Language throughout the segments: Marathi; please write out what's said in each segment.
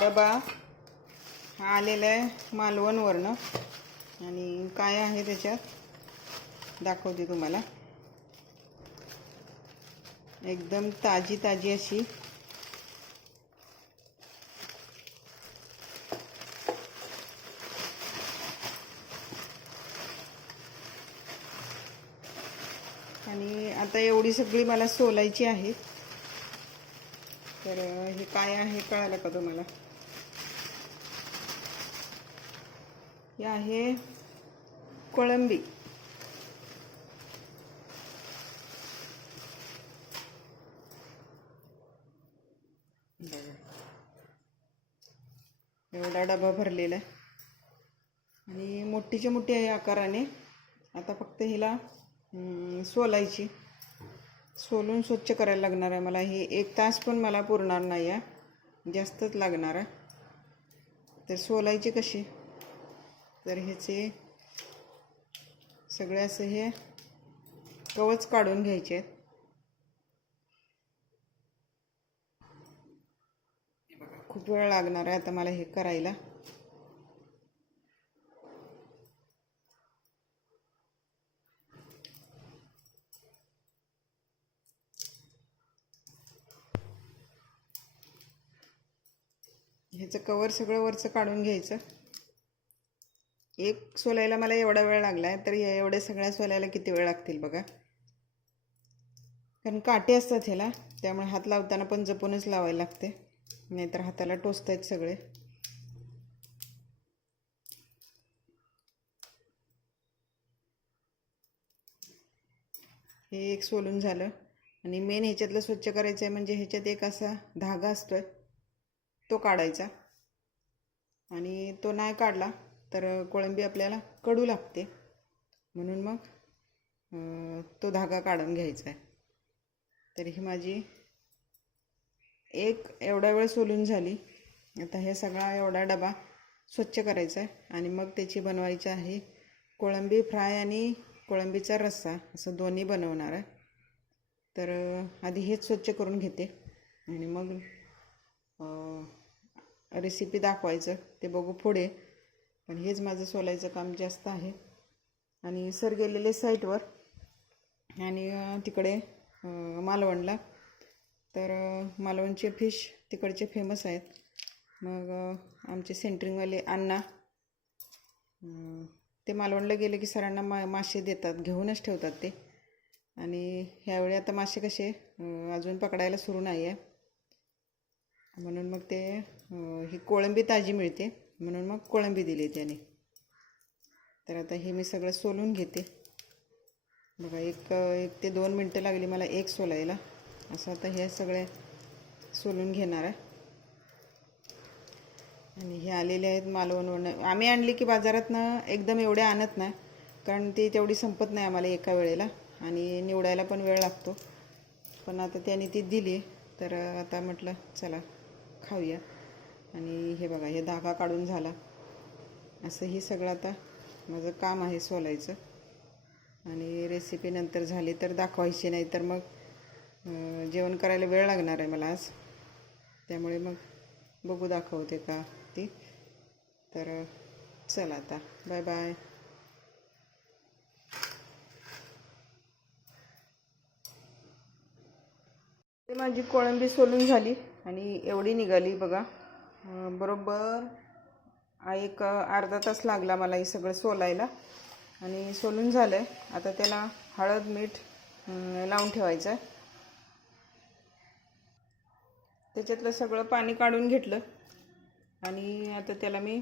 डबा हा आलेला आहे मालवणवरनं. आणि काय आहे त्याच्यात? दाखवते तुम्हाला. एकदम ताजी ताजी अशी. आणि आता एवढी सगळी मला सोलायची आहे. तर हे काय आहे कळालं का तुम्हाला? हे आहे कोळंबी. एवढा डबा भरलेला आहे. आणि मोठीच्या मोठी आहे आकाराने. आता फक्त हिला सोलायची. सोलून स्वच्छ करायला लागणार आहे मला. हे एक तास पण मला पुरणार नाही आहे. जास्तच लागणार आहे. तर सोलायची कशी तर ह्याचे सगळे असं हे कवच काढून घ्यायचे आहेत. खूप वेळ लागणार आहे आता मला हे करायला. ह्याचं कवर सगळं वरचं काढून घ्यायचं. एक सोलायला मला एवढा वेळ लागला आहे तर या एवढ्या सगळ्या सोलायला किती वेळ लागतील बघा. कारण काटे असतात ह्याला त्यामुळे हात लावताना पण जपूनच लावायला लागते. नाहीतर हाताला टोचत आहेत सगळे. हे एक सोलून झालं. आणि मेन ह्याच्यातलं स्वच्छ करायचं आहे म्हणजे ह्याच्यात एक असा धागा असतोय तो काढायचा. आणि तो नाही काढला तर कोळंबी आपल्याला कडू लागते. म्हणून मग तो धागा काढून घ्यायचा आहे. तर ही माझी एक एवढा वेळ सोलून झाली. आता हे सगळा एवढा डबा स्वच्छ करायचा आहे. आणि मग त्याची बनवायची आहे कोळंबी फ्राय आणि कोळंबीचा रस्सा असं दोन्ही बनवणार आहे. तर आधी हेच स्वच्छ करून घेते. आणि मग रेसिपी दाखवायचं ते बघू पुढे. पण हेच माझं सोलायचं काम जास्त आहे. आणि सर गेलेले साईटवर. आणि तिकडे मालवणला. तर मालवणचे फिश तिकडचे फेमस आहेत. मग आमचे सेंटरिंगवाले अण्णा ते मालवणला गेले की सरांना मा मासे देतात घेऊनच ठेवतात ते. आणि ह्यावेळी आता मासे कसे अजून पकडायला सुरू नाही आहे म्हणून मग ते ही कोळंबी ताजी मिळते. म्हणून मग कोळंबी दिली त्याने. तर आता हे मी सगळं सोलून घेते. बघा एक एक ते दोन मिनटं लागली मला एक सोलायला. असं आता हे सगळे सोलून घेणार आहे. आणि हे आलेले आहेत मालवणवरनं. आम्ही आणली की बाजारातनं एकदम एवढे आणत नाही. कारण ती तेवढी संपत नाही आम्हाला एका वेळेला. आणि निवडायला पण वेळ लागतो. पण आता त्याने ती दिली. तर आता म्हटलं चला. खाऊया. आणि हे बघा हे धागा काढून झाला. असं हे सगळं आता माझं काम आहे सोलायचं. आणि रेसिपी नंतर झाली तर दाखवायची नाही तर मग जेवण करायला वेळ लागणार आहे मला आज. त्यामुळे मग बघू दाखवते का ती. तर चला आता. Bye bye. ते माझी कोळंबी सोलून झाली. आणि एवढी निघाली बघा. बरोबर एक अर्धा तास लागला मला हे सगळं सोलायला. आणि सोलून झालं आहे आता त्याला हळद मीठ लावून ठेवायचं आहे त्याच्यातलं सगळं पाणी काढून घेतलं. आणि आता त्याला मी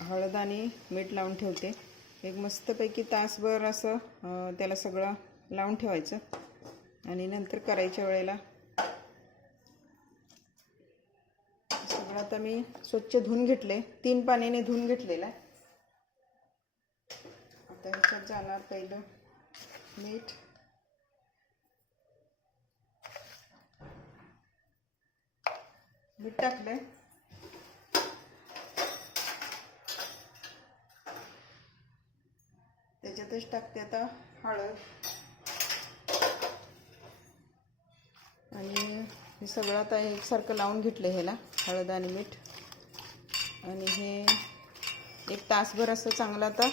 हळद आणि मीठ लावून ठेवते. एक मस्तपैकी तासभर असं त्याला सगळं लावून ठेवायचं. आणि नंतर करायच्या वेळेला सगळं आता मी स्वच्छ धुवून घेतले. तीन पाण्याने धुवून घेतलेलं आहे. आता ह्याच्यात जाणार पहिलं मीठ. मीठ टाकलंय. त्याच्यातच टाकते आता हळद आणि हे सगळं आता एकसारखं लावून घेतलं ह्याला हळद आणि मीठ. आणि हे एक तासभर असं चांगलं आता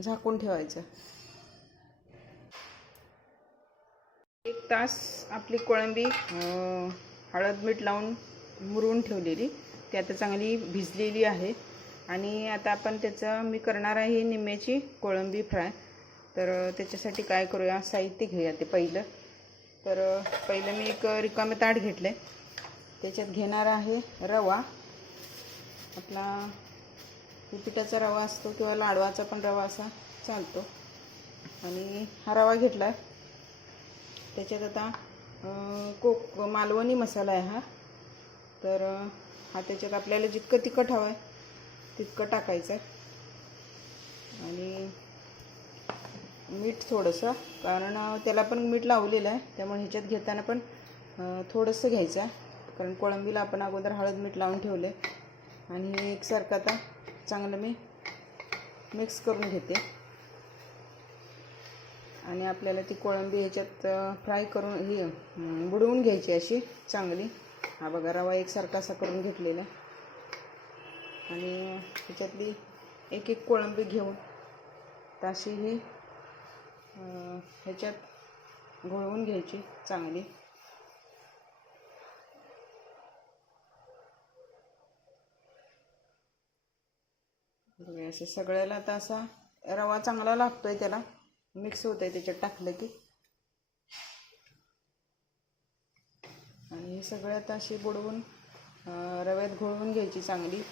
झाकून ठेवायचं. एक तास आपली कोळंबी हळद मीठ लावून मुरवून ठेवलेली. ती आता चांगली भिजलेली आहे. आणि आता आपण त्याचं मी करणार आहे ही निम्म्याची कोळंबी फ्राय. तर त्याच्यासाठी काय करूया साहित्य घेऊया ते पहिलं. तर पहिलं मी एक रिकामे ताट घेतलं. आहे त्याच्यात घेणार आहे रवा. आपला हे पिठाचा रवा असतो किंवा लाडवाचा पण रवा असा चालतो. आणि हा रवा घेतला आहे त्याच्यात आता कोक मालवणी मसाला आहे हा. तर हा त्याच्यात आपल्याला जितकं तिखट हवं आहे तितकं टाकायचं आहे आणि मीठ थोडंसं कारण त्याला पण मीठ लावलेलं आहे त्यामुळे ह्याच्यात घेताना पण थोडंसं घ्यायचं आहे. कारण कोळंबीला आपण अगोदर हळद मीठ लावून ठेवलं आहे आणि हे एकसारखं आता चांगलं मी मिक्स करून घेते. आणि आपल्याला ती कोळंबी ह्याच्यात फ्राय करून ही बुडवून घ्यायची अशी चांगली. हा बघा रवा एकसारखा असा करून घेतलेला आहे. आणि ह्याच्यातली एक एक कोळंबी घेऊन तशी ही ह्याच्यात घोळवून घ्यायची चांगली. बघा असं सगळ्याला आता असा रवा चांगला लागतोय त्याला. मिक्स होत आहे त्याच्यात टाकलं की. आणि हे सगळ्यात अशी बुडवून रव्यात घोळवून घ्यायची चांगली.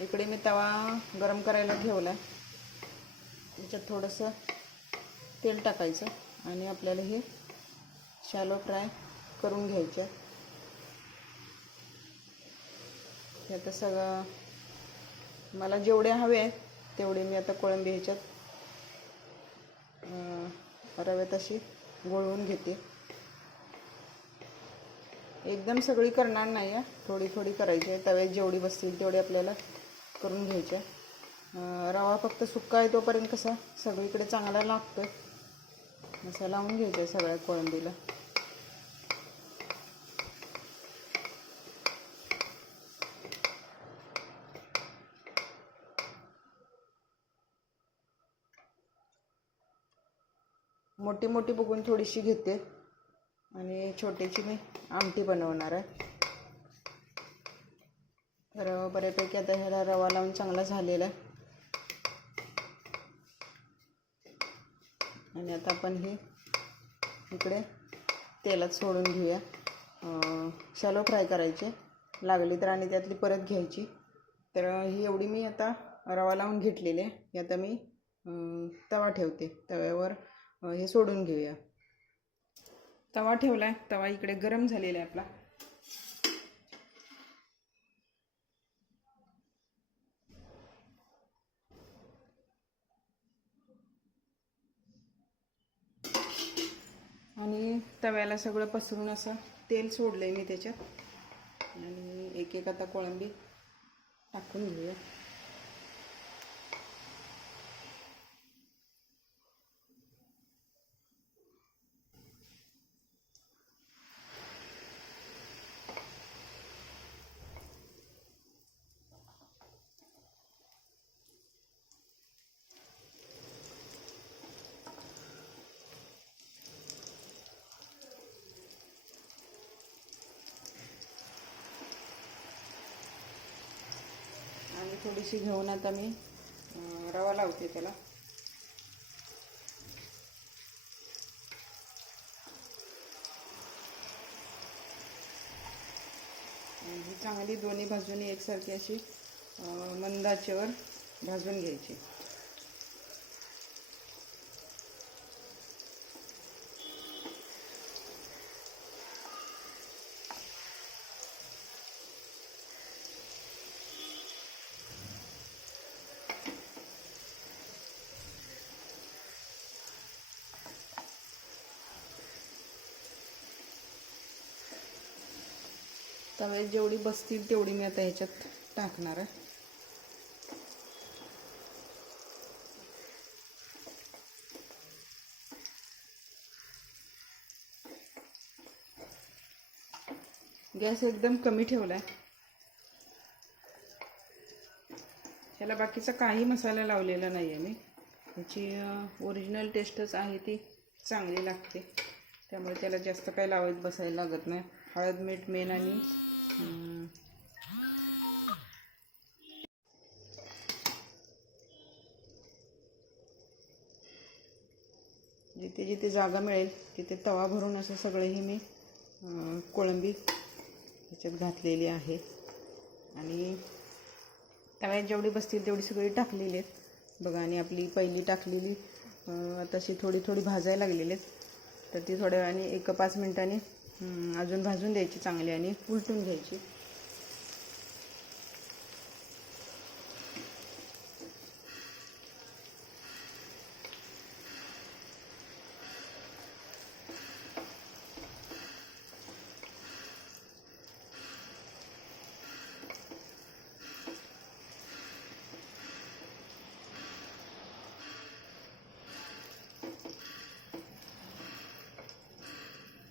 इकडे मी तवा गरम करायला ठेवला त्याच्यात थोडंसं तेल टाकायचं आणि आपल्याला हे शॅलो फ्राय करून घ्यायचे. हे आता सगळं मला जेवढे हवे आहेत तेवढे मी आता कोळंबी ह्याच्यात अं, रव्यात अशी गोळवून घेते. एकदम सगळी करणार नाही आहे थोडी थोडी करायची आहे. तव्यात जेवढी बसतील तेवढी आपल्याला करून घ्यायची आहे. रवा फक्त सुक्का आहे तोपर्यंत कसा सगळीकडे चांगला लागतो असं लावून घ्यायचं सगळ्या कोळंबीला. मोठी मोठी बघून थोडीशी घेते. आणि छोटीची मी आमटी बनवणार आहे. तर बऱ्यापैकी आता ह्याला रवा लावून चांगला झालेला आहे. आणि आता आपण हे इकडे तेलात सोडून घेऊया. शॅलो फ्राय करायचे. लागली तर आणि त्यातली परत घ्यायची. तर ही एवढी मी आता रवा लावून घेतलेली आहे. ही आता मी तवा ठेवते. तव्यावर हे सोडून घेऊया. तवा ठेवला आहे तवा इकडे गरम झालेला आहे आपला आणि तव्याला सगळं पसरून असं तेल सोडलं आहे मी त्याच्यात. आणि एक एक आता कोळंबी टाकून घेऊया आणि थोडीशी घेऊन आता मी रवा लावते त्याला. ही चांगली दोन्ही बाजूनी एकसारखी अशी मंदाचेवर भाजून घ्यायची. त्यावेळेस जेवढी बसतील तेवढी मी आता ह्याच्यात टाकणार आहे. गॅस एकदम कमी ठेवला आहे ह्याला बाकीचा काही मसाला लावलेला नाही आहे मी. ह्याची ओरिजिनल टेस्टच आहे ती चांगली लागते. त्यामुळे त्याला जास्त काही लावत बसायला लागत नाही. हळद मीठ मेन आणि जिथे जिथे जागा मिळेल तिथे तवा भरून असं सगळेही मी कोळंबी ह्याच्यात घातलेली आहे. आणि तव्यात जेवढी बसतील तेवढी सगळी टाकलेली आहेत. बघा आणि आपली पहिली टाकलेली तशी थोडी थोडी भाजायला लागलेली आहेत. तर ती थोड्या वेळाने एक पाच मिनिटांनी अजून भाजून द्यायची चांगली आणि उलटून घ्यायची.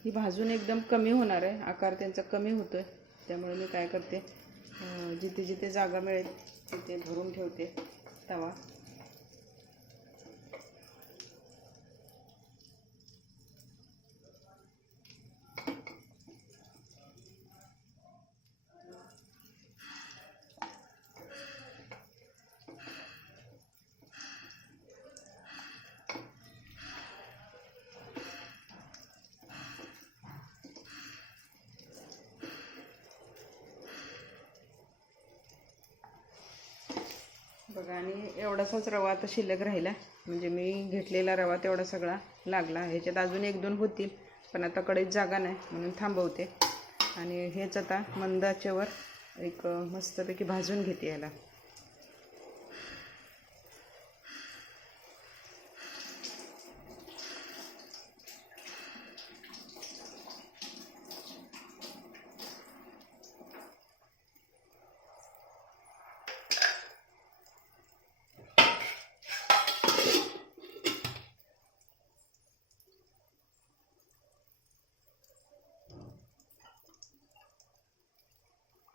ही भाजून एकदम कमी होणार आहे. आकार त्यांचा कमी होतो आहे त्यामुळे मी काय करते जिथे जिथे जागा मिळेल तिथे भरून ठेवते तवा. बघा आणि एवढासाच रवा आता शिल्लक राहिला. म्हणजे मी घेतलेला रवा तेवढा सगळा लागला. ह्याच्यात अजून एक दोन होतील पण आता कडेच जागा नाही म्हणून थांबवते. आणि हेच आता मंदाच्यावर एक मस्तपैकी भाजून घेते याला.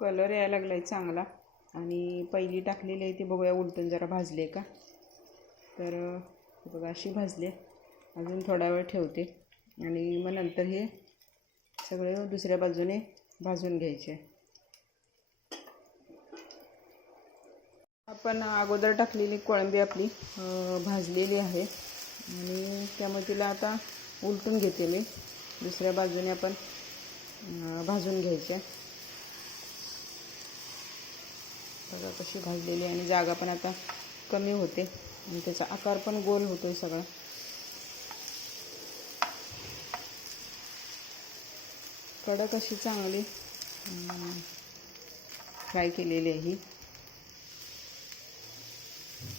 कलर यायला लागला आहे चांगला. आणि पहिली टाकलेली आहे ती बघूया उलटून जरा भाजली आहे का? तर बघा अशी भाजली आहे. अजून थोडा वेळ ठेवते. आणि मग नंतर हे सगळे दुसऱ्या बाजूने भाजून घ्यायचे. आपण अगोदर टाकलेली कोळंबी आपली भाजलेली आहे. आणि त्यामुळे तिला आता उलटून घेते मी. दुसऱ्या बाजूने आपण भाजून घ्यायचे. बघा कशी भाजलेली आणि जागा पण आता कमी होते. आणि त्याचा आकार पण गोल होतो आहे सगळा. कडक अशी चांगली फ्राय केलेली आहे ही.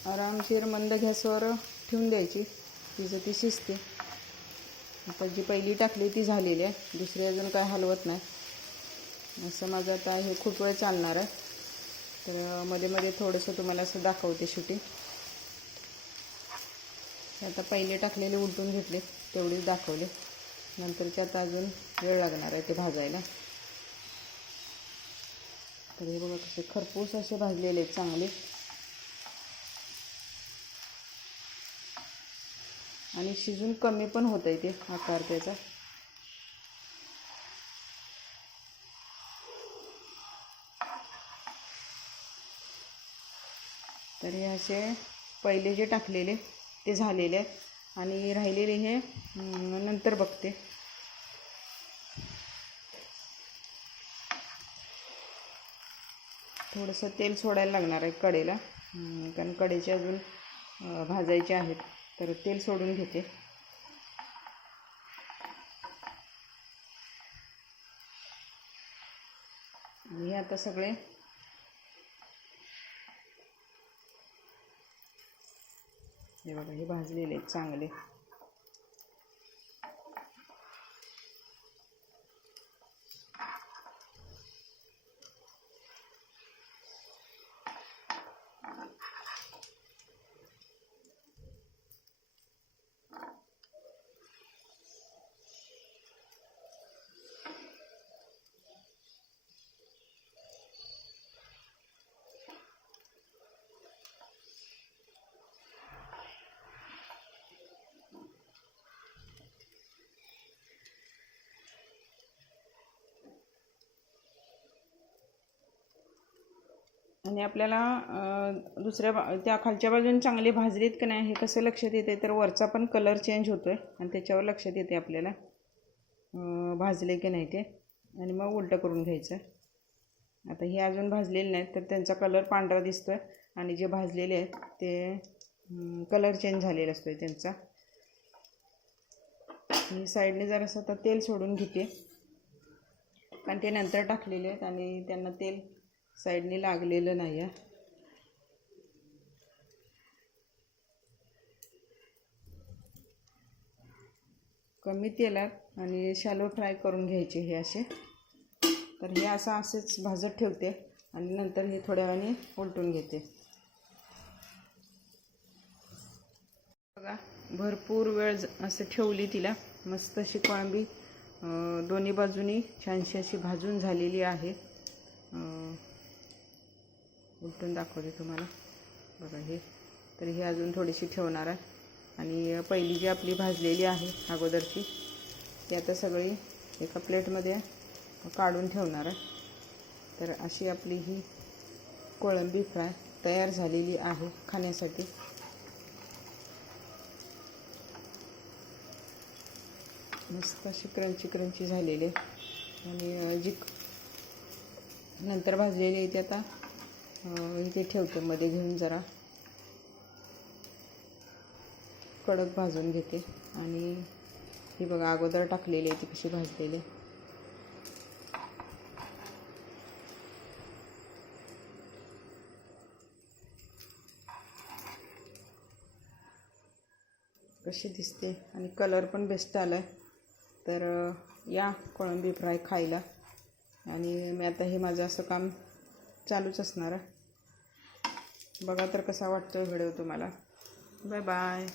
आरामशीर मंद गॅसवर ठेवून द्यायची. तिचं ती शिजते. आता जी पहिली टाकली ती झालेली आहे. दुसरी अजून काय हलवत नाही. असं माझं आता हे खूप वेळ चालणार आहे. तर मध्ये मध्ये थोडंसं तुम्हाला असं दाखवते शूटिंग आता पहिले टाकलेले उलटून घेतले तेवढीच दाखवले. नंतरचे आता अजून वेळ लागणार आहे ते भाजायला. तर हे बघा कसे खरपूस असे भाजलेले आहेत चांगले. आणि शिजून कमी पण होत आहे ते आकार त्याचा. तर हे असे पहिले जे टाकलेले ते झालेले आहेत. आणि राहिलेले हे नंतर बघते. थोडंसं तेल सोडायला लागणार आहे कडेला. कारण कडेचे अजून भाजायचे आहेत. तर तेल सोडून घेते. हे आता सगळे हे बघा हे भाजलेले आहेत चांगले. आणि आपल्याला दुसऱ्या बा त्या खालच्या बाजूने चांगले भाजलीत की नाही हे कसं लक्षात येते तर वरचा पण कलर चेंज होतो आहे आणि त्याच्यावर लक्षात येते आपल्याला भाजले की नाही ते. आणि मग उलटं करून घ्यायचं. आता हे अजून भाजलेले नाहीत तर त्यांचा कलर पांढरा दिसतो आहे आणि जे भाजलेले आहेत ते कलर चेंज झालेला असतो आहे त्यांचा. मी साईडने जरासं आता तेल सोडून घेते. कारण ते नंतर टाकलेले आहेत आणि त्यांना तेल साईडने लागलेलं नाही आहे. कमी तेलात आणि शॅलो फ्राय करून घ्यायचे हे असे. तर हे असं असेच भाजत ठेवते आणि नंतर हे थोड्या वेळाने उलटून घेते. बघा भरपूर वेळ असं ठेवली तिला. मस्त अशी कोळंबी दोन्ही बाजूनी छानशी अशी भाजून झालेली आहे. उलटून दाखवते तुम्हाला. बघा हे. तर हे अजून थोडीशी ठेवणार आहे. आणि पहिली जी आपली भाजलेली आहे अगोदरची ती आता सगळी एका प्लेटमध्ये काढून ठेवणार आहे. तर अशी आपली ही कोळंबी फ्राय तयार झालेली आहे खाण्यासाठी. मस्त अशी क्रंची क्रंची झालेली आहे. आणि जी नंतर भाजलेली आहे ती आता इथे ठेवते मध्ये घेऊन जरा. कडक भाजून घेते. आणि ही बघा अगोदर टाकलेली आहे ती कशी भाजलेली. कशी दिसते आणि कलर पण बेस्ट आला आहे तर या कोळंबी फ्राय खायला. आणि मी आता हे माझं असं काम चालूच असणार आहे. बघा तर कसा वाटतो व्हिडिओ तुम्हाला. Bye bye.